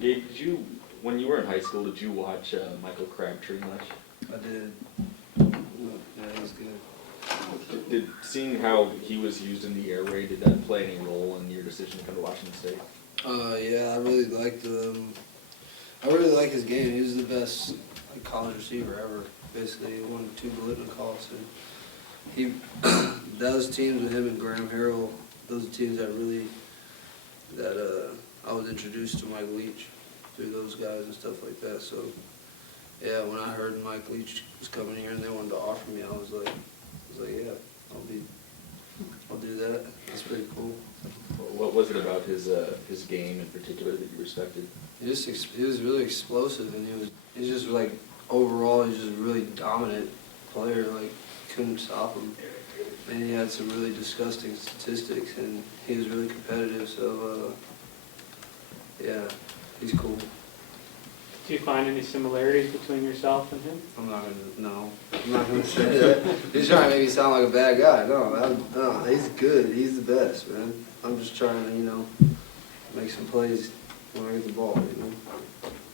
Gabe, when you were in high school, did you watch Michael Crabtree much? I did. Yeah, he's good. Did seeing how he was used in the air raid, did that play any role in your decision to come to Washington State? Yeah, I really liked I really like his game. He was the best college receiver ever. Basically, he won 2 Biletnikoffs, and he those teams with him and Graham Harrell, those are teams that I was introduced to Mike Leach through those guys and stuff like that. So yeah, when I heard Mike Leach was coming here and they wanted to offer me, I was like, yeah, I'll do that. That's pretty cool. What was it about his game in particular that you respected? He was really explosive, and he's just like overall he's just a really dominant player. Like couldn't stop him, and he had some really disgusting statistics, and he was really competitive. So yeah, he's cool. Do you find any similarities between yourself and him? I'm not gonna say that. He's trying to make me sound like a bad guy. No, he's good. He's the best, man. I'm just trying to, make some plays when I get the ball,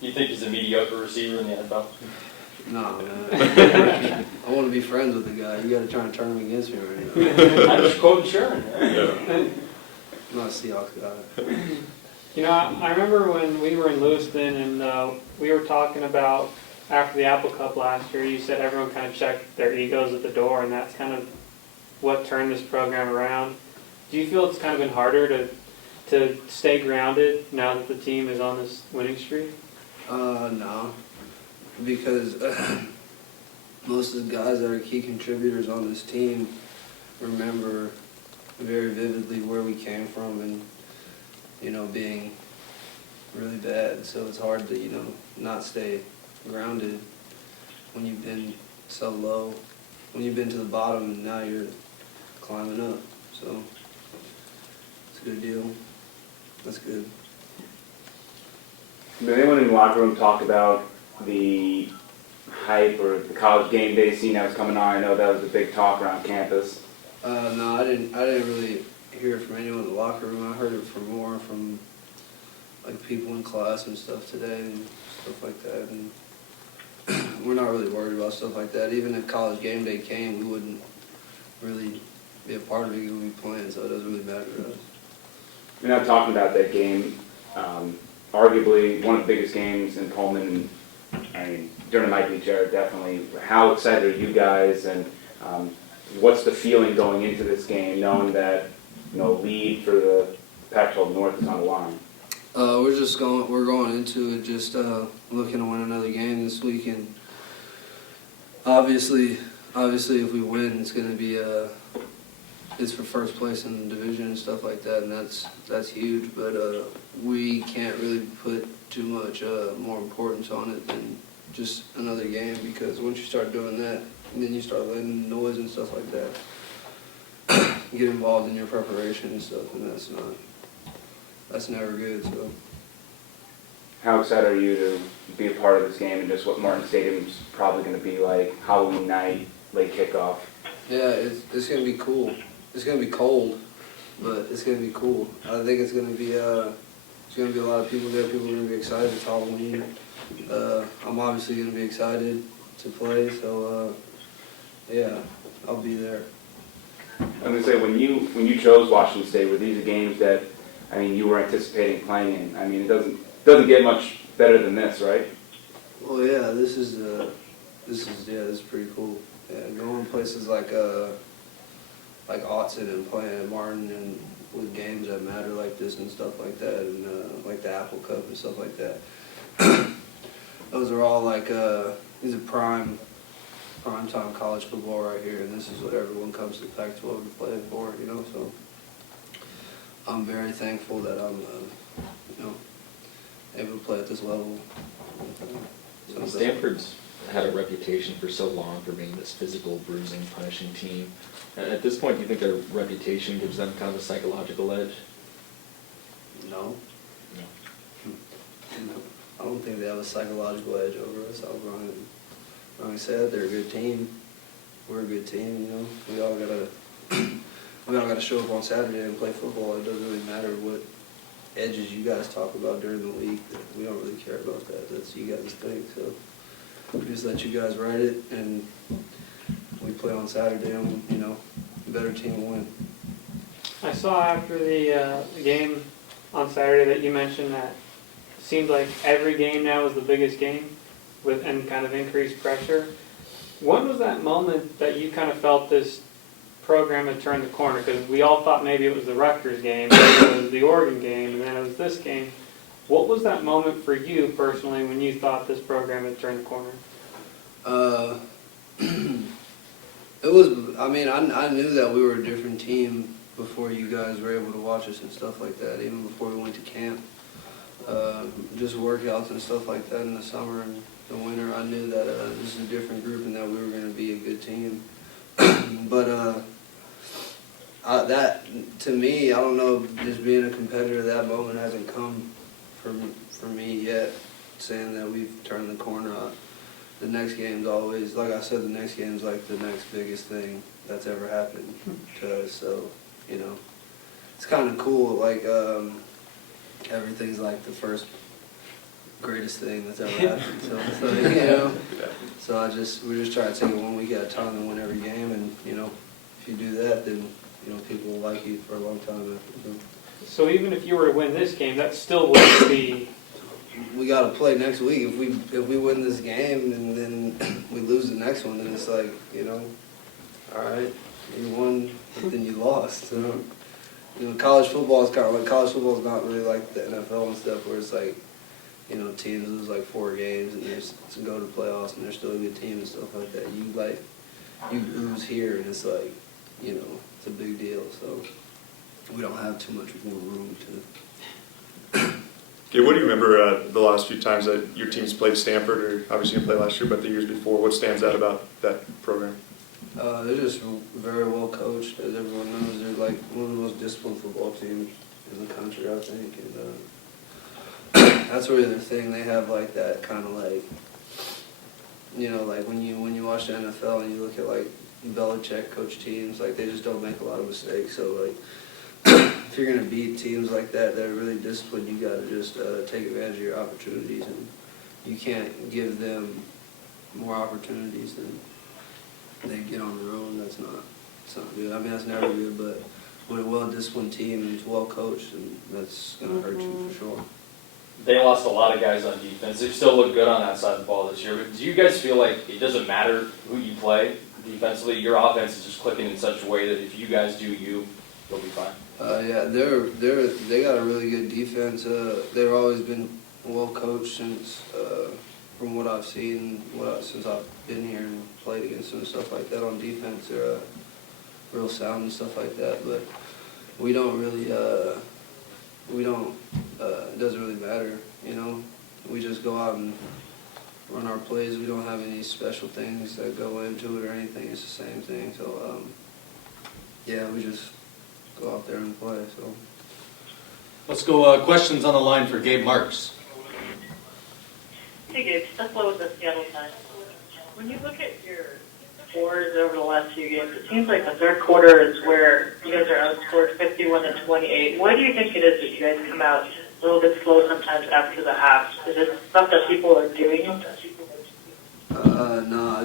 You think he's a mediocre receiver in the NFL? No, man. I want to be friends with the guy. You got to try and turn him against me right now. I'm just quoting Sherman. I'm not a Seahawks guy. I remember when we were in Lewiston and we were talking about after the Apple Cup last year, you said everyone kind of checked their egos at the door, and that's kind of what turned this program around. Do you feel it's kind of been harder to stay grounded now that the team is on this winning streak? No, because most of the guys that are key contributors on this team remember very vividly where we came from and, being really bad. So it's hard to, not stay grounded when you've been so low, when you've been to the bottom and now you're climbing up. So it's a good deal. That's good. Did anyone in the locker room talk about the hype or the college game day scene that was coming on? I know that was a big talk around campus. No, I didn't really hear it from anyone in the locker room. I heard it more from people in class and stuff today and stuff like that. And we're not really worried about stuff like that. Even if college game day came, we wouldn't really be a part of it. We would be playing, so it doesn't really matter to us. We're not talking about that game. Arguably one of the biggest games in Pullman. During the Mike Leach era, definitely. How excited are you guys, and what's the feeling going into this game, knowing that lead for the Pac-12 North is on the line? We're going into it just looking to win another game this week, and obviously if we win, it's going to be it's for first place in the division and stuff like that, and that's huge. But we can't really put too much more importance on it than just another game, because once you start doing that, and then you start letting noise and stuff like that get involved in your preparation and stuff, and that's never good. So, how excited are you to be a part of this game and just what Martin Stadium's probably going to be like Halloween night, late kickoff? Yeah, it's going to be cool. It's going to be cold, but it's going to be cool. I think it's going to be a lot of people there. People are going to be excited. It's Halloween. I'm obviously going to be excited to play. So yeah, I'll be there. I'm going to say, when you chose Washington State, were these games that you were anticipating playing in? It doesn't get much better than this, right? Well, yeah, this is pretty cool. Yeah, going places like Autzen and playing at Martin and with games that matter like this and stuff like that, and like the Apple Cup and stuff like that. Those are all these are prime time college football right here, and this is what everyone comes to Pac-12 to play for, So I'm very thankful that I'm, able to play at this level. Stanford's had a reputation for so long for being this physical, bruising, punishing team. At this point, do you think their reputation gives them kind of a psychological edge? No. No. I don't think they have a psychological edge over us. Like I said, they're a good team. We're a good team, We all gotta show up on Saturday and play football. It doesn't really matter edges you guys talk about during the week, we don't really care about that. That's you guys' thing. So we just let you guys write it, and we play on Saturday, and the better team will win. I saw after the game on Saturday that you mentioned that it seemed like every game now is the biggest game and kind of increased pressure. When was that moment that you kind of felt this program had turned the corner? Because we all thought maybe it was the Rutgers game, then it was the Oregon game, and then it was this game. What was that moment for you personally when you thought this program had turned the corner? It was, I mean, I knew that we were a different team before you guys were able to watch us and stuff like that, even before we went to camp. Just workouts and stuff like that in the summer and the winter, I knew that this is a different group and that we were going to be a good team. But that, to me, I don't know, just being a competitor, that moment hasn't come for me yet, saying that we've turned the corner. The next game's always, like I said, the next game's like the next biggest thing that's ever happened to us. So, it's kind of cool. Like, everything's like the first greatest thing that's ever happened. So we just try to take it 1 week at a time and win every game. And, if you do that, then, people will like you for a long time after. So even if you were to win this game, that still wouldn't be... We got to play next week. If we win this game and then we lose the next one, then it's like, all right, you won, but then you lost. College football is kind of like, college football is not really like the NFL and stuff, where it's like, teams lose like 4 games and they go to playoffs and they're still a good team and stuff like that. You lose here and it's like, it's a big deal. So we don't have too much more room to. Okay, what do you remember the last few times that your team's played Stanford, or obviously you didn't play last year, but the years before? What stands out about that program? They're just very well coached, as everyone knows. They're like one of the most disciplined football teams in the country, I think. And that's really their thing. They have like that kind of like, like when you watch the NFL and you look at like Belichick coach teams, like they just don't make a lot of mistakes. So like, if you're gonna beat teams like that are really disciplined, you gotta just take advantage of your opportunities, and you can't give them more opportunities than they get on their own. It's not good. I mean, that's never good, but with a well-disciplined team and it's well-coached, and that's gonna hurt you for sure. They lost a lot of guys on defense. They still look good on that side of the ball this year. But do you guys feel like it doesn't matter who you play defensively? Your offense is just clicking in such a way that if you guys do you'll be fine. Yeah, they got a really good defense. They've always been well coached since, from what I've seen, since I've been here and played against them and stuff like that. On defense, they're real sound and stuff like that. But we don't really, it doesn't really matter, We just go out and run our plays. We don't have any special things that go into it or anything. It's the same thing. So, yeah, we just go out there and play. So Let's go questions on the line for Gabe Marks. Hey Gabe, Steph Lowe with the Seattle Times. When you look at your scores over the last few games, it seems like the third quarter is where you guys are outscored 51-28. What do you think it is that you guys come out a little bit slow sometimes after the half? Is it stuff that people are doing? No,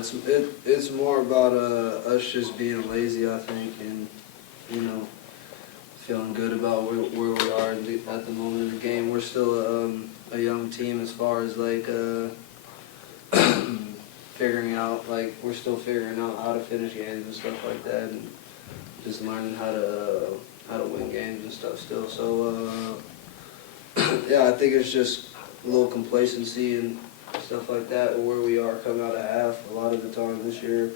it's more about us just being lazy, I think, and feeling good about where we are at the moment of the game. We're still a young team as far as like figuring out, like we're still figuring out how to finish games and stuff like that, and just learning how to win games and stuff still. So yeah, I think it's just a little complacency and stuff like that where we are coming out of half a lot of the time this year,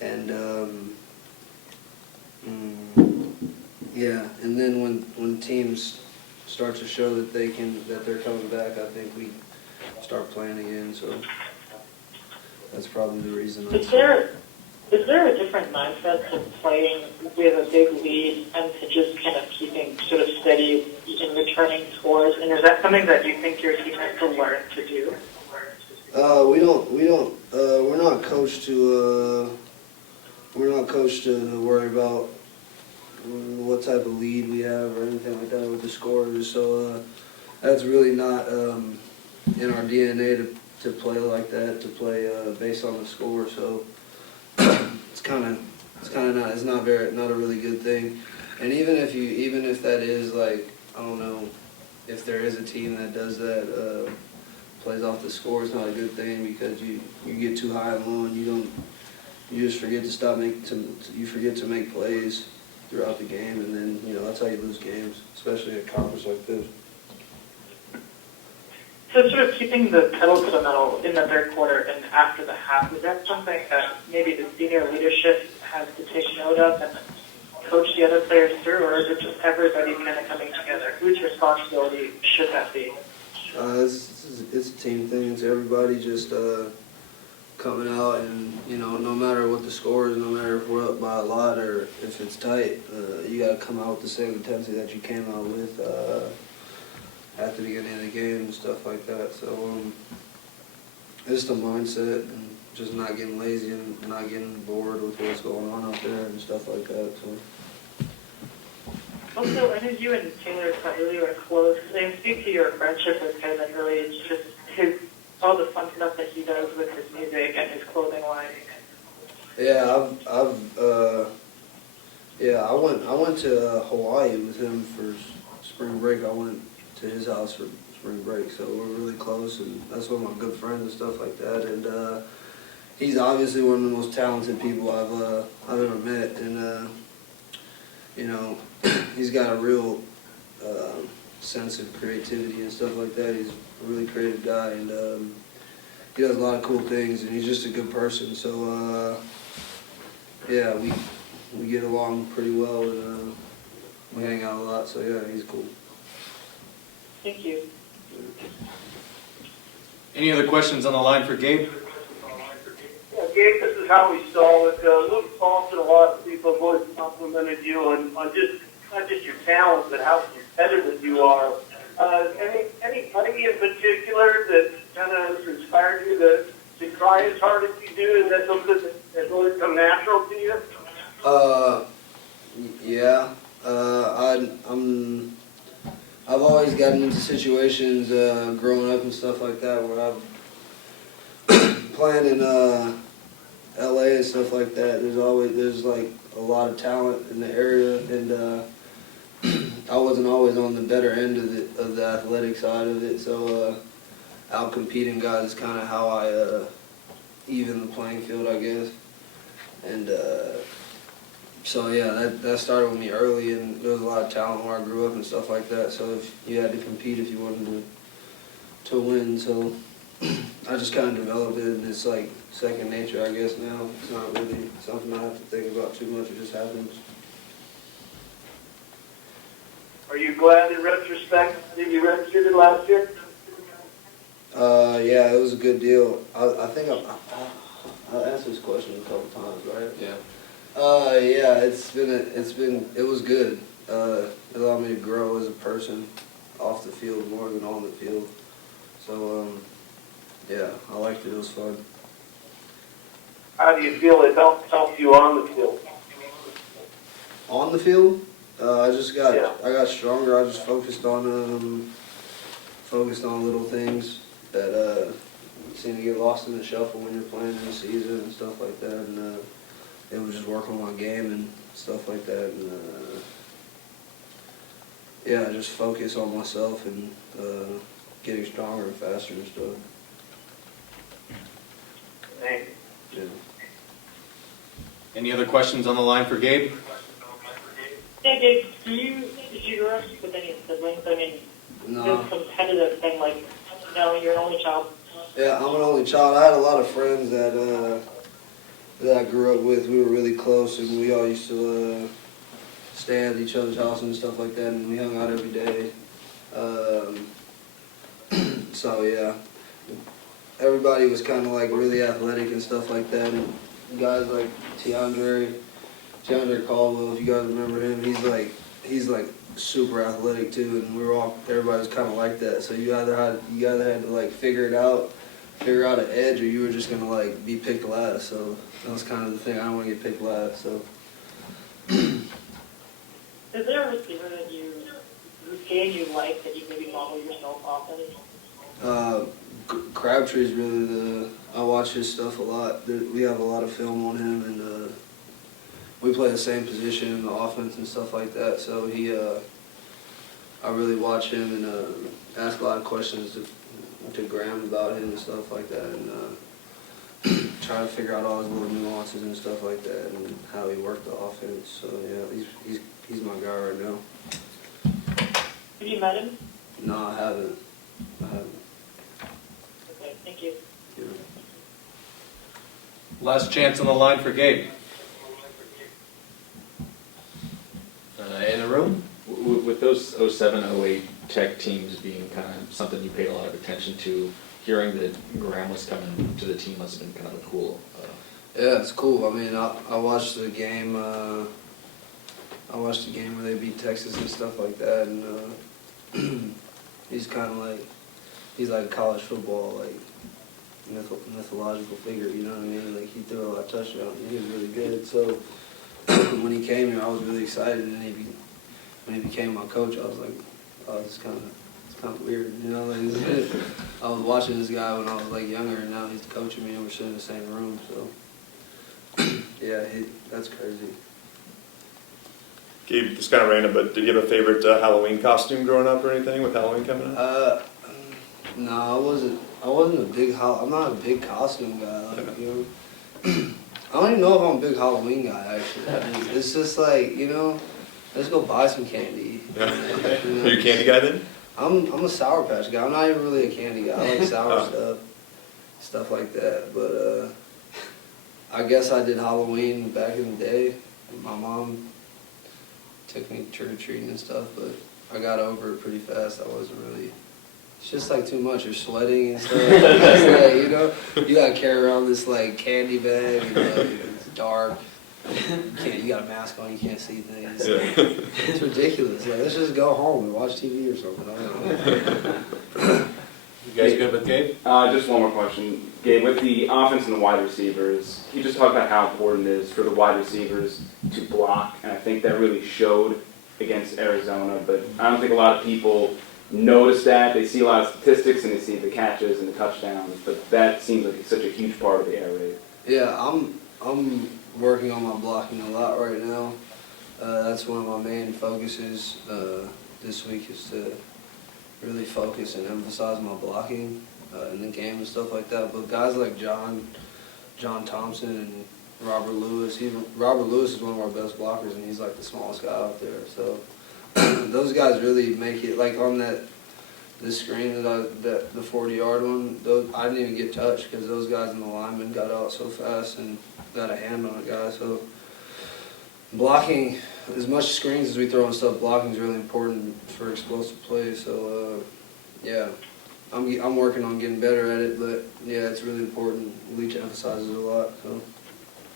and yeah, and then when teams start to show that they're coming back, I think we start playing again. So that's probably the reason. Is there a different mindset to playing with a big lead and to just kind of keeping sort of steady in returning scores? And is that something that you think your team has to learn to do? We're not coached to worry about what type of lead we have or anything like that with the scorers. So that's really not in our DNA to play like that, to play based on the score. So it's kind of not, it's not a really good thing. And even if that is like, I don't know, if there is a team that does that, plays off the score, it's not a good thing, because you get too high and low and you just forget you forget to make plays throughout the game, and then, you know, that's how you lose games, especially in a conference like this. So sort of keeping the pedal to the metal in the third quarter and after the half, is that something that maybe the senior leadership has to take note of and coach the other players through, or is it just everybody kind of coming together? Whose responsibility should that be? It's a team thing. It's everybody just coming out, and, you know, no matter what the score is, no matter if we're up by a lot or if it's tight, you got to come out with the same intensity that you came out with at the beginning of the game and stuff like that. So it's the mindset and just not getting lazy and not getting bored with what's going on out there and stuff like that. So. Also, I know you and Taylor really were close. And speak to your friendship with him, and really it's just all the fun stuff that he does with his music and his clothing line. Yeah, I went to Hawaii with him for spring break. I went to his house for spring break, so we're really close, and that's one of my good friends and stuff like that. And he's obviously one of the most talented people I've ever met, and you know, he's got a real sense of creativity and stuff like that. He's a really creative guy, and he does a lot of cool things, and he's just a good person. So yeah, we get along pretty well, and we hang out a lot. So yeah, he's cool. Thank you. Any other questions on the line for Gabe? Yeah, Gabe, this is Howie Stahl. Luke Thompson, a lot of people have always complimented you on just not just your talent, but how competitive you are. Anybody in particular that kind of inspired you to try as hard as you do? Is that something that's always come natural to you? Yeah. I've always gotten into situations growing up and stuff like that where I've playing in LA and stuff like that. There's like a lot of talent in the area, and I wasn't always on the better end of the athletic side of it. So out competing guys is kind of how I even the playing field, I guess. And so yeah, that started with me early, and there was a lot of talent where I grew up and stuff like that. So if you had to compete if you wanted to win, so I just kind of developed it, and it's like second nature, I guess, now. It's not really something I have to think about too much. It just happens. Are you glad in retrospect that you redshirted last year? Yeah, it was a good deal. I think I asked this question a couple times, right? Yeah. Yeah, it was good. It allowed me to grow as a person off the field more than on the field. So, yeah, I liked it. It was fun. How do you feel it helped you on the field? On the field, I got stronger. I just focused on little things that seem to get lost in the shuffle when you're playing in the season and stuff like that. And it was just working on my game and stuff like that. And yeah, just focus on myself and getting stronger and faster and stuff. Thank you. Yeah. Any other questions on the line for Gabe? Yeah, Gabe, did you grow up with any siblings? I mean, No. this competitive thing, like, no, you're an only child. Yeah, I'm an only child. I had a lot of friends that I grew up with. We were really close, and we all used to stay at each other's house and stuff like that, and we hung out every day. So yeah, everybody was kind of like really athletic and stuff like that. And guys like Tiandre Caldwell, if you guys remember him, he's like super athletic too, and everybody was kind of like that. So you either had to like figure out an edge, or you were just gonna like be picked last. So that was kind of the thing. I don't want to get picked last. So Is there a receiver that whose game you like that you maybe model yourself off of? Crabtree's really I watch his stuff a lot. We have a lot of film on him, and we play the same position in the offense and stuff like that. So I really watch him and ask a lot of questions to Graham about him and stuff like that, and try to figure out all his little nuances and stuff like that, and how he worked the offense. So yeah, he's my guy right now. Have you met him? No, I haven't. Okay, thank you. Yeah. Last chance on the line for Gabe. In the room? With those 07, 08 Tech teams being kind of something you paid a lot of attention to, hearing that Graham was coming to the team must have been kind of a cool. Yeah, it's cool. I mean, I watched the game. I watched the game where they beat Texas and stuff like that, and he's kind of like college football, like mythological figure. You know what I mean? Like he threw a lot of touchdowns. And he was really good. So when he came here, I was really excited, and when he became my coach, I was like, oh, it's kind of weird, you know. Like, I was watching this guy when I was like younger, and now he's coaching me, and we're sitting in the same room. So yeah, that's crazy. Gabe, this kind of random, but did you have a favorite Halloween costume growing up or anything with Halloween coming up? No, I wasn't a big. I'm not a big costume guy. Like, you know, I don't even know if I'm a big Halloween guy. Actually, I mean, it's just like, you know, let's go buy some candy. Yeah. You know? Are you a candy guy then? I'm a Sour Patch guy. I'm not even really a candy guy. I like sour stuff like that. But I guess I did Halloween back in the day. My mom took me trick-or-treating and stuff, but I got over it pretty fast. I wasn't really. It's just like too much. You're sweating and stuff. It's like, you know, you gotta carry around this like candy bag. You know, it's dark. You got a mask on. You can't see things. Yeah. It's ridiculous. Like, let's just go home and watch TV or something. I don't know. You guys good with Gabe? Just one more question. Gabe, with the offense and the wide receivers, can you just talk about how important it is for the wide receivers to block? And I think that really showed against Arizona, but I don't think a lot of people notice that. They see a lot of statistics and they see the catches and the touchdowns, but that seems like it's such a huge part of the air raid. Yeah, I'm working on my blocking a lot right now. That's one of my main focuses this week, is to really focus and emphasize my blocking in the game and stuff like that. But guys like John Thompson and Robert Lewis, Robert Lewis is one of our best blockers, and he's like the smallest guy out there. So those guys really make it, like on this screen the 40-yard one. I didn't even get touched because those guys in the linemen got out so fast and got a hand on it, guys. So blocking, as much screens as we throw and stuff, blocking is really important for explosive plays. So yeah, I'm working on getting better at it, but yeah, it's really important. Leach emphasizes it a lot. So.